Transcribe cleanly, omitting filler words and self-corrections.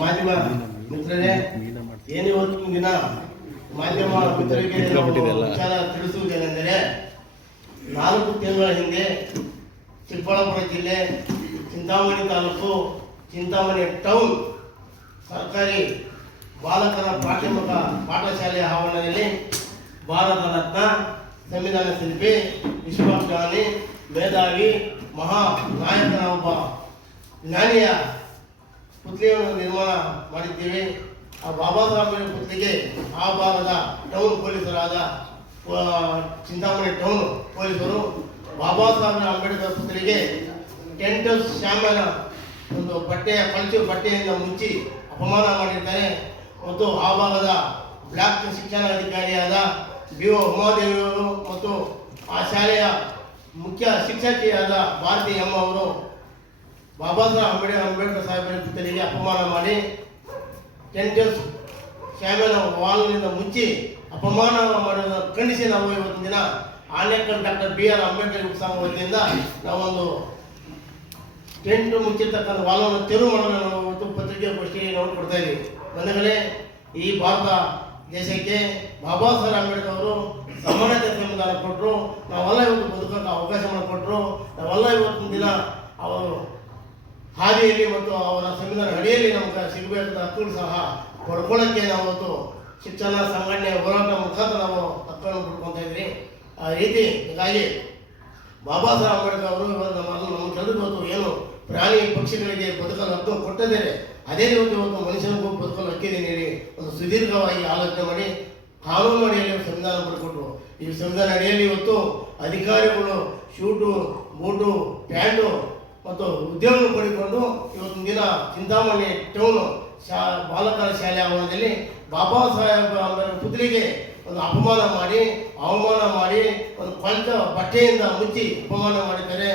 ಮಾಧ್ಯಮ ಮಿತ್ರರೇ, ಏನಿವತ್ತು ದಿನ ಮಾಧ್ಯಮ ಮಿತ್ರರಿಗೆ ವಿಚಾರ ತಿಳಿಸುವುದೇನೆಂದರೆ, 4 ತಿಂಗಳ ಹಿಂದೆ ಚಿಕ್ಕಬಳ್ಳಾಪುರ ಜಿಲ್ಲೆ ಚಿಂತಾಮಣಿ ತಾಲೂಕು ಚಿಂತಾಮಣಿ ಟೌನ್ ಸರ್ಕಾರಿ ಬಾಲಕರ ಪ್ರಾಥಮಿಕ ಪಾಠಶಾಲೆಯ ಆವರಣದಲ್ಲಿ ಭಾರತ ರತ್ನ, ಸಂವಿಧಾನ ಶಿಲ್ಪಿ, ವಿಶ್ವಜ್ಞಾನಿ, ಮೇಧಾವಿ, ಮಹಾ ನಾಯಕನ ಒಬ್ಬ ಜ್ಞಾನಿಯ ಪುತ್ಲಿಯನ್ನು ನಿರ್ಮಾಣ ಮಾಡಿದ್ದೀವಿ. ಆ ಬಾಬಾ ಸಾಹೇಬ್ ಪುತ್ಲಿಗೆ ಆ ಭಾಗದ ಟೌನ್ ಪೊಲೀಸರಾದ ಚಿಂತಾಮಣಿ ಟೌನ್ ಪೊಲೀಸರು ಬಾಬಾ ಸಾಹೇಬ್ ಅಂಬೇಡ್ಕರ್ ಪುತ್ಲಿಗೆ ಟೆಂಟ್ ಶ್ಯಾಮನ ಒಂದು ಕಳಚು ಬಟ್ಟೆಯಿಂದ ಮುಚ್ಚಿ ಅಪಮಾನ ಮಾಡಿದ್ದಾರೆ. ಮತ್ತು ಆ ಭಾಗದ ಬ್ಲಾಕ್ ಶಿಕ್ಷಣಾಧಿಕಾರಿಯಾದ BO ಉಮಾದೇವಿಯವರು ಮತ್ತು ಆ ಶಾಲೆಯ ಮುಖ್ಯ ಶಿಕ್ಷಕಿಯಾದ ಭಾರತಿ ಎಂ ಅವರು ಬಾಬಾ ಸಾಹೇಬ್ ಅಂಬೇಡ್ಕರ್ ಸಾಹೇಬರ ಪುತ್ಲಿಗೆ ಅಪಮಾನ ಮಾಡಿ ಟೆಂಟ್ ಶ್ಯಾಮನ ವಾಲ್ನಿಂದ ಮುಚ್ಚಿ ಅಪಮಾನ ಮಾಡೋದನ್ನು ಖಂಡಿಸಿ ನಾವು ಇವತ್ತಿನ ದಿನ ಆನೇಕಲ್ ಡಾಕ್ಟರ್ BR ಅಂಬೇಡ್ಕರ್ ಸಂಘ ವತಿಯಿಂದ ನಾವೊಂದು ಟೆಂಟ್ ಮುಚ್ಚಿರ್ತಕ್ಕಂಥ ವಾಲವನ್ನು ತೆರವು ಮಾಡಲು ನಾವು ಇವತ್ತು ಪತ್ರಿಕಾಗೋಷ್ಠಿಗೆ ನಾವು ಕೊಡ್ತಾ ಇದ್ದೀವಿ. ಬಂಧುಗಳೇ, ಈ ಭಾರತ ದೇಶಕ್ಕೆ ಬಾಬಾ ಸಾಹೇಬ್ ಅಂಬೇಡ್ಕರ್ ಅವರು ಸಮಾನತೆ ಸಂವಿಧಾನ ಕೊಟ್ಟರು. ನಾವೆಲ್ಲ ಇವತ್ತು ಬದುಕೋಕ್ಕೆ ಅವಕಾಶ ಮಾಡಿಕೊಟ್ರು. ನಾವೆಲ್ಲ ಇವತ್ತಿನ ದಿನ ಅವರು ಹಾದಿಯಲ್ಲಿ ಮತ್ತು ಅವರ ಸಂವಿಧಾನ ಅಡಿಯಲ್ಲಿ ನಮಗೆ ಸಿಗಬೇಕಾದ ಹಕ್ಕುಗಳು ಸಹ ಪಡ್ಕೊಳ್ಳೋಕ್ಕೆ ನಾವು ಇವತ್ತು ಶಿಕ್ಷಣ ಸಂಘಟನೆ ಹೋರಾಟ ಮುಖಾಂತರ ನಾವು ಹಕ್ಕನ್ನು ಪಡ್ಕೊತಾ ಇದ್ರಿ. ಆ ರೀತಿ ಹೀಗಾಗಿ ಬಾಬಾ ಸಾಹೇಬ್ ಅಂಬೇಡ್ಕರ್ ಅವರು ನಮ್ಮ ಕೆಲವು ಇವತ್ತು ಏನು ಪ್ರಾಣಿ ಪಕ್ಷಿಗಳಿಗೆ ಬದುಕಲು ಹಕ್ಕು ಕೊಟ್ಟಿದ್ದಾರೆ, ಅದೇ ರೀತಿ ಇವತ್ತು ಮನುಷ್ಯನಿಗೂ ಬದುಕಲು ಹಕ್ಕಿದೆ ನೀಡಿ ಒಂದು ಸುದೀರ್ಘವಾಗಿ ಆಲೋಚನೆ ಮಾಡಿ ಕಾನೂನು ಅಡಿಯಲ್ಲಿ ಸಂವಿಧಾನ ಪಡ್ಕೊಟ್ರು. ಈ ಸಂವಿಧಾನ ಅಡಿಯಲ್ಲಿ ಇವತ್ತು ಅಧಿಕಾರಿಗಳು ಶೂಟು, ಬೂಟು, ಪ್ಯಾಂಟು ಮತ್ತು ಉದ್ಯೋಗ ಪಡೆದುಕೊಂಡು ಇವತ್ತಿನ ದಿನ ಚಿಂತಾಮಣಿ ಟೌನ್ ಬಾಲಕರ ಶಾಲೆ ಆವರಣದಲ್ಲಿ ಬಾಬಾ ಸಾಹೇಬ್ ಅಂಬೇಡ್ಕರ್ ಪುತ್ಲಿಗೆ ಒಂದು ಅಪಮಾನ ಮಾಡಿ ಅವಮಾನ ಮಾಡಿ ಒಂದು ಬಟ್ಟೆಯಿಂದ ಮುಚ್ಚಿ ಅಪಮಾನ ಮಾಡಿದ್ದಾರೆ.